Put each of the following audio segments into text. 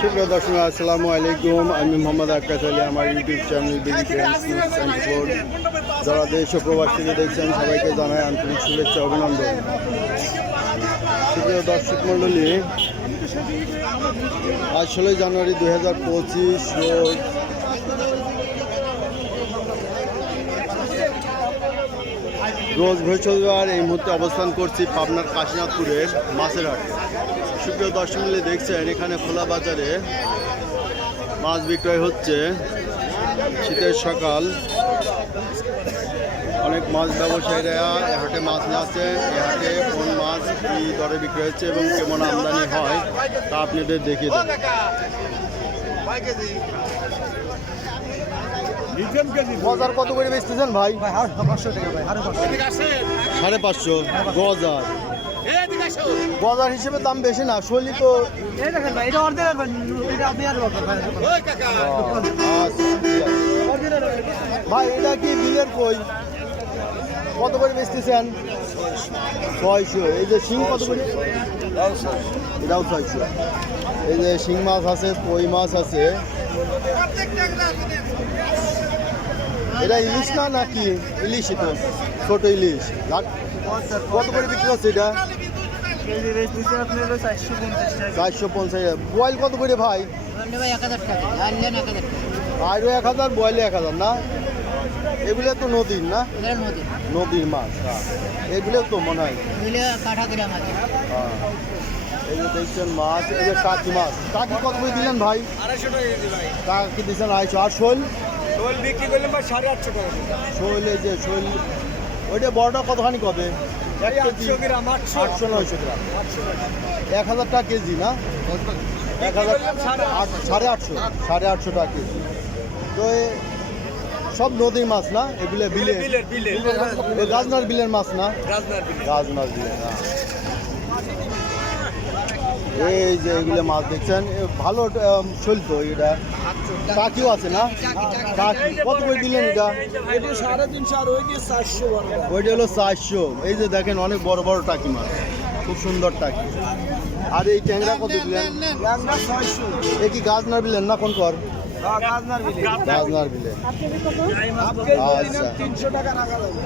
সুপ্রিয় দর্শক, আসসালামু আলাইকুম। আমি মোহাম্মদ আক্কাস আলী, আমার YouTube channel BD friends news 24। যারা দেশ ও প্রবাস থেকে দেখছেন সবাইকে জানাই আন্তরিক শুভেচ্ছা অভিনন্দন। সুপ্রিয় দর্শক মণ্ডলী, আজ 16 জানুয়ারি 2025 রোজ বৃহস্পতিবার এই মুহূর্তে অবস্থান করছি পাবনার কাশীনাথপুরের মাছের হাটে। সুপ্রিয় দর্শক মণ্ডলী, দেখছেন এখানে খোলা বাজারে মাছ বিক্রয় হচ্ছে। শীতের সকাল, অনেক মাছ ব্যবসায়ীরা এ হাটে মাছ নিয়ে আসছেন। এ হাটে কোন মাছ কী দরে বিক্রয় হচ্ছে এবং কেমন আমদানি হয় তা আপনাদের দেখিয়ে দেব। গজার কত করে বেচতেছেন ভাই? 500 টাকা ভাই। 550 গজার। গজার হিসেবে দাম বেশি না, শৈলী তো ভাই। এটা কি বিলের কই? কত করে বেচতেছেন? 600। এই যে শিং কত করে? এটাও 600। এই যে শিং মাছ আছে, কই মাছ আছে। এটা ইলিশ না নাকি? ইলিশই তো, ছোট ইলিশ। কত করে বিক্রি হচ্ছে এটা? 450। বয়েল কত করে ভাই? আরও 1000, বয়েলে 1000 না? এগুলো তো নদীর না? নদীর মাছ। এগুলো তো মনে হয় এই যে দেখছেন মাছ। এই যে টাকি মাছ। টাকি কত করে দিলেন ভাই? 250 টাকা কেজি ভাই। টাকি দিচ্ছেন 250। আর শোল? শোল বিক্রি করলাম ভাই 850 টাকা। শোল, এই যে শোল, ওইটা বড়টা কতখানি কবে? 800 গ্রাম। 800-900 গ্রাম। 1000 টাকা কেজি না? 850 টাকা কেজি। তো সব নদীর মাছ না এগুলো? বিলে গাজনার বিলের মাছ না? গাজনার বিলের না। এই যে এগুলো মাছ দেখছেন, ভালো চলতো। এটা টাকিও আছে না? টাকি কত করে দিলেন এটা? 350 আর ওই দিয়ে 400। ওইটা হলো 400। এই যে দেখেন অনেক বড় বড় টাকি মাছ, খুব সুন্দর টাকি। আর এই ট্যাংরা কত দিলেন? 600। এ কি গাজনার বিলেন না কোন কর? গাজনার বিলে। গাজনার বিলে। আচ্ছা, 300 টাকা রাখা যাবে।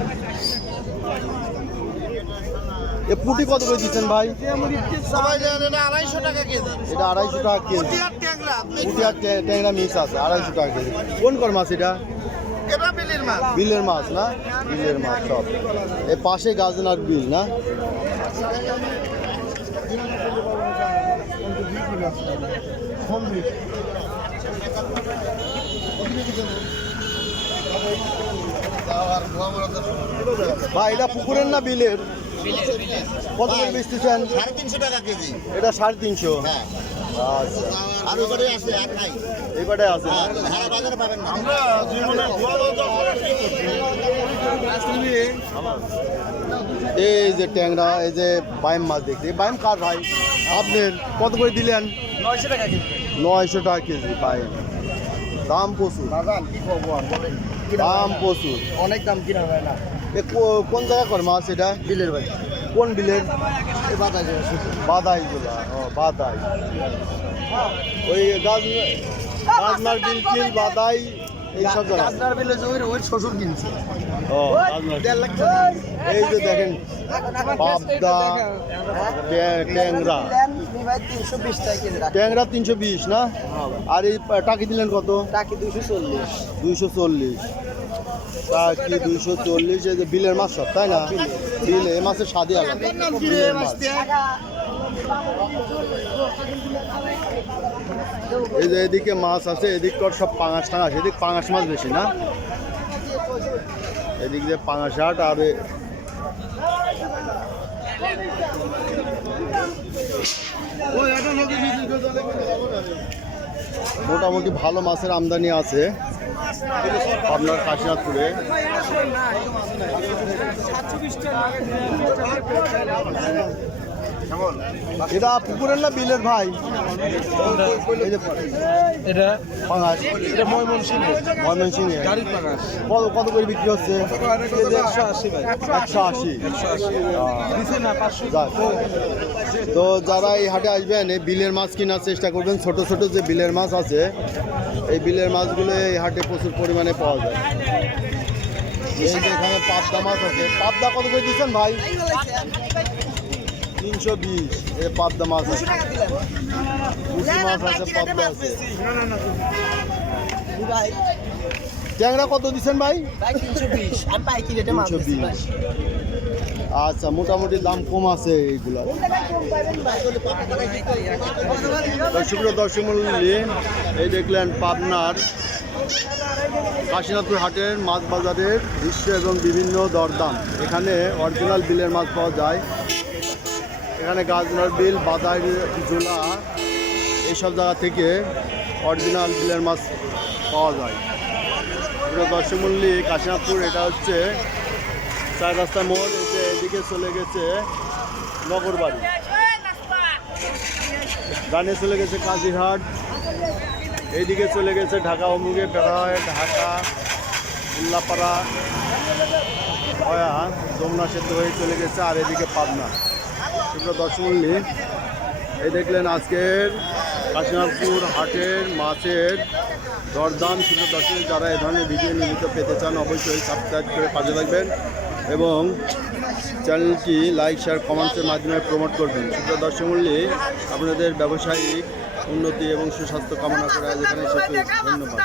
এ পুঁটি কত করে দিচ্ছেন ভাই? 250 টাকা কেজি। এটা 250 টাকা কেজি। পুঁটি আর ট্যাংরা মিক্স আছে, 250 টাকা কেজি। কোন কর মাছ এটা? এটা বিলের মাছ। বিলের মাছ না? বিলের মাছ সব। এ পাশে গাজনার বিল না? ভাই এটা পুকুরের না বিলের? কত করে বেচতেছেন? 350 টাকা কেজি। এটা 350। হ্যাঁ। আচ্ছা, আর ওখানে আছে আর নাই। এই কটাই আছে না? সারা বাজারে পাবেন না। এই যে ট্যাংরা, এই যে বাইম মাছ দেখতে। এই বাইম কার ভাই? আপনার। কত করে দিলেন? 900 টাকা কেজি। 900 টাকা কেজি বাইম। দাম প্রচুর, কি করবো আর বলেন? দাম প্রচুর। অনেক দাম কিনা হয় না। এ কোন জায়গা করে মাছ এটা? বিলের ভাই। কোন বিলের? এই বাতাস বাদাই গুলা। ও বাদাই, ওই গাজনার বিল কিল বাদাই এইসব জায়গা। গাজনার বিলে ওই শ্বশুর কিনছে। ও এই যে দেখেন পাবদা ট্যাংরা। ট্যাংরা 320 না? আর এই টাকি দিলেন কত? টাকি 240। 240 টাকি 240। এই যে বিলের মাছ সব, তাই না? বিলে এই মাছের স্বাদই আলাদা। বিলের মাছ। এই যে এদিকে মাছ আছে, এদিক কর সব পাঙাশ টাঙাশ। এদিক পাঙাশ মাছ বেশি না? এদিক দিয়ে পাঙাশ হাট। আর মোটামুটি ভালো মাছের আমদানি আছে আপনার কাশীনাথপুরে। এটা পুকুরের না বিলের ভাই? এই যে এটা পাঙাশ, এটা ময়মনসিংহ ময়মনসিংহে গাড়ির পাঙাশ। কত করে বিক্রি হচ্ছে? 180 ভাই। 180। 180 দিছে না 500। যাক। তো যারা এই হাটে আসবেন এই বিলের মাছ কেনার চেষ্টা করবেন। ছোট ছোট যে বিলের মাছ আছে এই বিলের মাছগুলো এই হাটে প্রচুর পরিমাণে পাওয়া যায়। এই যে এখানে পাবদা মাছ আছে। পাবদা কত করে দিচ্ছেন ভাই? 320। এই পাবদা মাছ আছে, পুঁটি মাছ আছে, পাবদা আছে। ট্যাংরা কত দিচ্ছেন ভাই? 320 আমি পাইকি রেটে মাল 320। আচ্ছা, মোটামুটি দাম কম আছে এইগুলা। সুপ্রিয় দর্শক মণ্ডলী, এই দেখলেন পাবনার কাশীনাথপুর হাটের মাছ বাজারের দৃশ্য এবং বিভিন্ন দরদাম। এখানে অরিজিনাল বিলের মাছ পাওয়া যায়। এখানে গাজনার বিল, বাদাই, জোলা এইসব জায়গা থেকে অরিজিনাল বিলের মাছ পাওয়া যায়। সুপ্রিয় দর্শক মণ্ডলী, কাশীনাথপুর এটা হচ্ছে 4 রাস্তা মোড়। এদিকে চলে গেছে নগরবাড়ি, ডানে চলে গেছে কাজিরহাট, এইদিকে চলে গেছে ঢাকা অমুকে বেড়ায়, ঢাকা, উল্লাপাড়া, হয়া, যমুনা সেতু হয়ে চলে গেছে, আর এদিকে পাবনা। সুপ্রিয় দর্শক মণ্ডলী, এই দেখলেন আজকের কাশীনাথপুর হাটের মাছের দরদাম। সুপ্রিয় দর্শক, যারা এই ধরনের ভিডিও নিয়মিত পেতে চান অবশ্যই সাবস্ক্রাইব করে পাশে থাকবেন এবং চ্যানেলটি লাইক, শেয়ার, কমেন্টসের মাধ্যমে প্রমোট করবেন। সুপ্রিয় দর্শক মণ্ডলী, আপনাদের ব্যবসায়িক উন্নতি এবং সুস্বাস্থ্য কামনা করে আজ এখানে শেষ করছি। ধন্যবাদ।